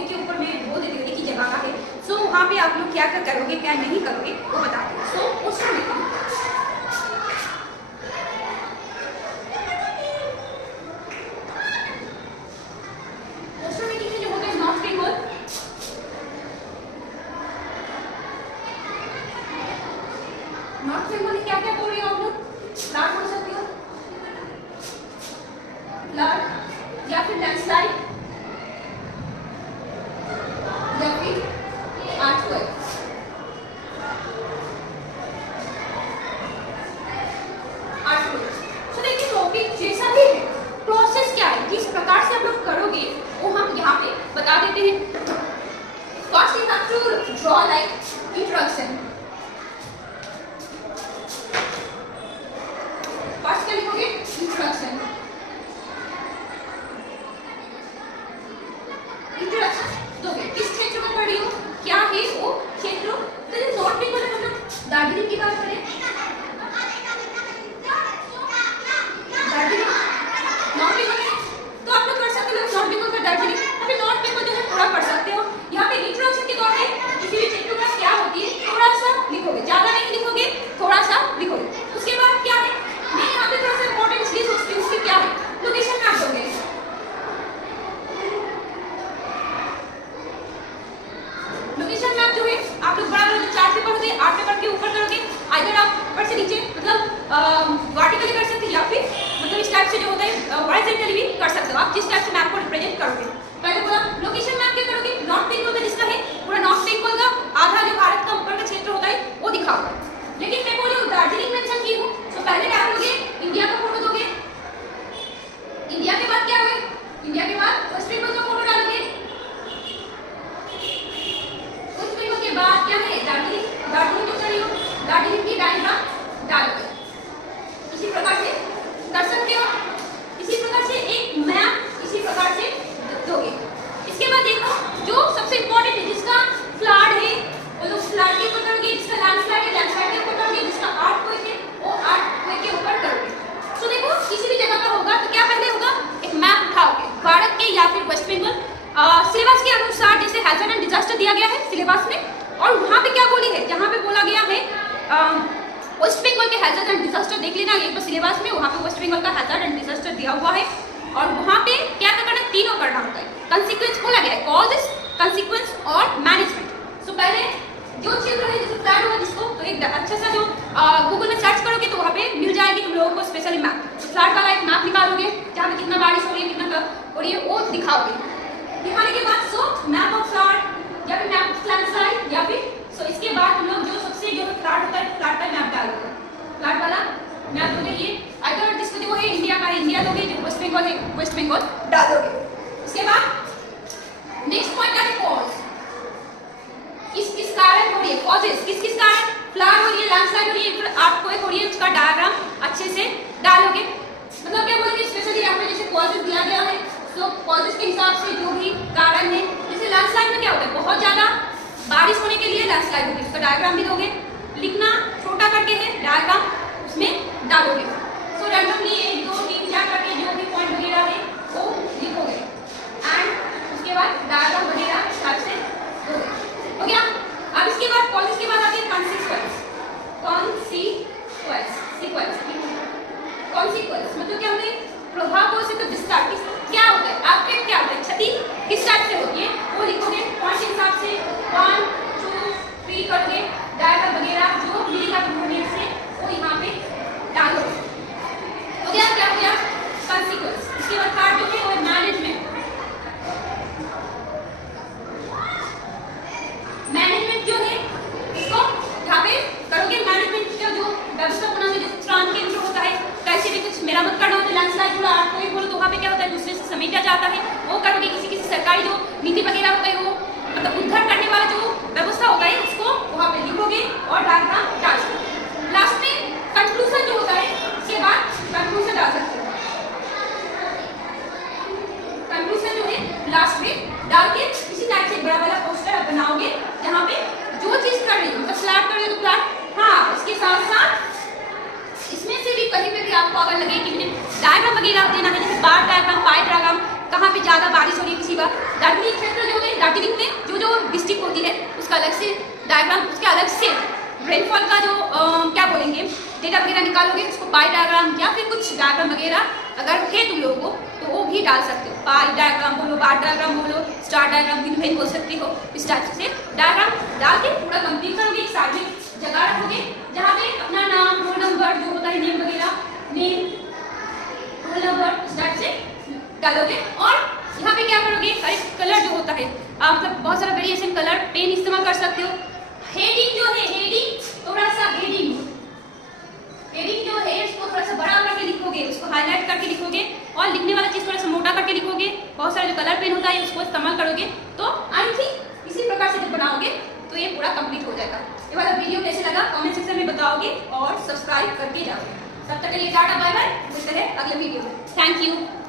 Topic के ऊपर मैं बोल देती हूँ एक ही जगह का है। सो वहाँ पे आप लोग क्या क्या करोगे क्या नहीं करोगे वो बता दो। सो उसमें जो होते हैं नॉर्थ बेंगल, नॉर्थ बेंगल में क्या क्या बोल रही हो आप लोग? फ्लड बोल सकते हो, फ्लड या फिर लैंडस्लाइड या फिर अर्थक्वेक। तो देखिए टॉपिक जैसा भी है, प्रोसेस क्या है, किस प्रकार से आप लोग करोगे वो हम यहाँ पे बता देते हैं। First you have to draw like introduction. First क्या लिखोगे? इंट्रोडक्शन। इंट्रोडक्शन दोगे, किस क्षेत्र में पढ़ रही हो, क्या है वो क्षेत्र। तो नॉर्थ बेंगल में हम लोग दार्जिलिंग की बात करें, दार्जिलिंग नॉर्थ बेंगल में, तो आप लोग कर सकते हो नॉर्थ बेंगल का दार्जिलिंग। अभी नॉर्थ बेंगल जो है पूरा पढ़ सकते हो। यहाँ पे इंट्रोडक्शन के तौर पे किसी भी क्षेत्र का क्या होती है थोड़ा सा लिखोगे, ज्यादा नहीं लिखोगे, थोड़ा सा लिखोगे। उसके बाद क्या है, मैं यहाँ पे थोड़ा सा इंपॉर्टेंट चीज सोचती हूँ, उसकी क्या है, लोकेशन मैप दोगे। लोकेशन मैप जो है आप लोग बड़ा बड़ा 4 पेपर होते हैं, 8 पेपर के ऊपर करोगे, आइदर आप ऊपर से नीचे मतलब वर्टिकली कर सकते हो या फिर मतलब इस टाइप से जो होता है हॉरिजॉन्टली भी कर सकते हो, आप जिस टाइप से मैप को रिप्रेजेंट करोगे। पहले पूरा लोकेशन मैप क्या करोगे, नॉर्थ बेंगल में जिसका है पूरा नॉर्थ बेंगल का आधा जो भारत का ऊपर का क्षेत्र होता है वो दिखाओ। लेकिन मैं बोली दार्जिलिंग मेंशन की हूँ, तो पहले क्या करोगे, इंडिया का फोटो दोगे। इंडिया के बाद क्या है, इंडिया के बाद वेस्ट बेंगल का फोटो डालोगे। वेस्ट बेंगल के बाद क्या है, दार्जिलिंग, दार्जिलिंग जो चली हो दार्जिलिंग की डायग्राम डालोगे। इसी प्रकार से कर सकते हो, इसी प्रकार से एक मैप इसी प्रकार से दोगे। इसके बाद देखो जो सबसे इंपॉर्टेंट है, जिसका फ्लड है वो लोग फ्लड के ऊपर करोगे, जिसका लैंडस्लाइड है लैंडस्लाइड के ऊपर करोगे, जिसका अर्थक्वेक है वो अर्थक्वेक के ऊपर करोगे। तो देखो किसी भी जगह का होगा तो क्या पहले होगा, एक मैप उठाओगे भारत के या फिर वेस्ट बंगाल सिलेबस के अनुसार, जैसे हैजर्ड एंड डिजास्टर दिया गया है सिलेबस में, और वहाँ पे क्या बोली है, जहाँ पे बोला गया है वेस्ट बंगाल के हैजर्ड एंड डिजास्टर देख लेना एक बार सिलेबस में, वहाँ पे वेस्ट बंगाल का हैजर्ड एंड डिजास्टर दिया हुआ है। और वहाँ पे क्या करना है, तीनों करना होता है। कंसीक्वेंस बोला गया है, कॉजेस, कंसीक्वेंस और मैनेजमेंट। सो पहले जो क्षेत्र है जैसे फ्लड हुआ जिसको, तो एक अच्छा सा जो गूगल में सर्च करोगे तो वहाँ पे मिल जाएगी तुम लोगों को स्पेशली मैप। तो फ्लड वाला एक मैप निकालोगे जहाँ पे कितना बारिश हो रही है, कितना हो रही है वो दिखाओगे। दिखाने के बाद सो मैप ऑफ फ्लड या फिर मैप ऑफ लैंडस्लाइड या फिर सो इसके बाद तुम लोग जो सबसे जो फ्लड होता है फ्लड का मैप डालोगे, फ्लड वाला मैप दोगे। ये अगर जिसको जो है इंडिया का इंडिया दोगे, जो वेस्ट बंगाल है वेस्ट बंगाल डालोगे। उसके बाद नेक्स्ट पॉइंट है कॉज, किस किस कारण हो रही है, कॉजेस किस किस कारण फ्लड हो रही है, लैंडस्लाइड हो रही है, फिर अर्थक्वेक हो रही है, उसका डायग्राम अच्छे से डालोगे। मतलब क्या बोलेंगे, स्पेशली यहाँ पे जैसे कॉजेस दिया गया है, तो कॉजेस के हिसाब से जो भी कारण है, जैसे लैंडस्लाइड में क्या होता है, बहुत ज्यादा बारिश होने के लिए लैंडस्लाइड होगी, उसका डायग्राम भी दोगे। लिखना छोटा करके है डायग्राम, उसमें डालोगे। सो रैंडमली 1 2 3 4 करके जो भी पॉइंट वगैरह है वो लिखोगे एंड उसके बाद डायग्राम वगैरह हिसाब से दोगे। हो गया। अब इसके बाद कॉलेज के बाद आते हैं कॉन्सिक्वेंस। कॉन्सिक्वेंस मतलब क्या होता है, प्रभाव हो सकता है, विस्तार क्या होता है, आपके क्या होता है, क्षति किस टाइप से होती है वो लिखोगे। पॉइंट के हिसाब से 1 2 3 करोगे, डायग्राम वगैरह जो मिलेगा कंपोनेंट से वो यहाँ पे डालोगे। हो गया, क्या हो गया कॉन्सिक्वेंस। इसके बाद पार्ट जो है वो मैनेजमेंट। मैनेजमेंट जो है इसको यहाँ पे करोगे। मैनेजमेंट का जो व्यवस्थापना में जैसे त्राण केंद्र होता है, कैसे भी कुछ मेरामत करना होता है, लैंडस्लाइड थोड़ा कोई बोलो तो वहाँ पे क्या होता है, दूसरे से समेटा जाता है, वो करोगे। किसी किसी सरकारी जो नीति वगैरह होता है वो मतलब उद्धार करने वाला जो व्यवस्था होता है उसको वहाँ पे लिखोगे और डायग्राम डाल सकते हो। लास्ट में कंक्लूजन जो होता है, इसके बाद कंक्लूजन डाल सकते हो। कंक्लूजन जो है लास्ट में डाल के इसी टाइप से बड़ा वाला पोस्टर आप बनाओगे, जहाँ पे जो चीज कर रही हो, मतलब स्लैब कर रही हो तो प्लाट, हाँ इसके साथ साथ इसमें से भी कहीं पे भी आपको अगर लगे कि मुझे डायग्राम वगैरह देना है, जैसे बाढ़ डायग्राम, पाइप डायग्राम, कहाँ पे ज्यादा बारिश हो रही है, किसी बार दार्जिलिंग क्षेत्र जो है जो डिस्ट्रिक्ट होती है उसका अलग से डायग्राम, उसके अलग से रेनफॉल का जो क्या बोलेंगे डेटा वगैरह निकालोगे, उसको पाई डायग्राम या फिर कुछ डायग्राम वगैरह अगर है तुम लोगों को तो वो भी डाल सकते हो। पाई डायग्राम बोलो, बार डायग्राम बोलो, स्टार डायग्राम भी नहीं बोल सकती हो। इस टाइप से डायग्राम डाल के पूरा कंप्लीट करोगे, एक साइड में जगह रखोगे जहाँ पे अपना नाम, रोल नंबर जो होता है, नेम वगैरह, नेम, रोल नंबर, इस टाइप से डालोगे। और यहाँ पे क्या करोगे, हर एक कलर जो होता है, आप मतलब बहुत सारा वेरिएशन कलर पेन इस्तेमाल कर सकते हो। हेडिंग जो है, हेडिंग थोड़ा सा हेडिंग जो है इसको थोड़ा सा बड़ा करके लिखोगे, उसको हाईलाइट करके लिखोगे और लिखने वाला चीज थोड़ा सा मोटा करके लिखोगे। बहुत सारे जो कलर पेन होता है उसको इस्तेमाल करोगे तो आई थिंक इसी प्रकार से जब बनाओगे तो ये पूरा कंप्लीट हो जाएगा। ये वाला वीडियो कैसे लगा कमेंट सेक्शन में बताओगे और सब्सक्राइब करके जाओगे। तब तक के लिए टाटा बाय बाय, मिलते हैं अगले वीडियो में। Thank you.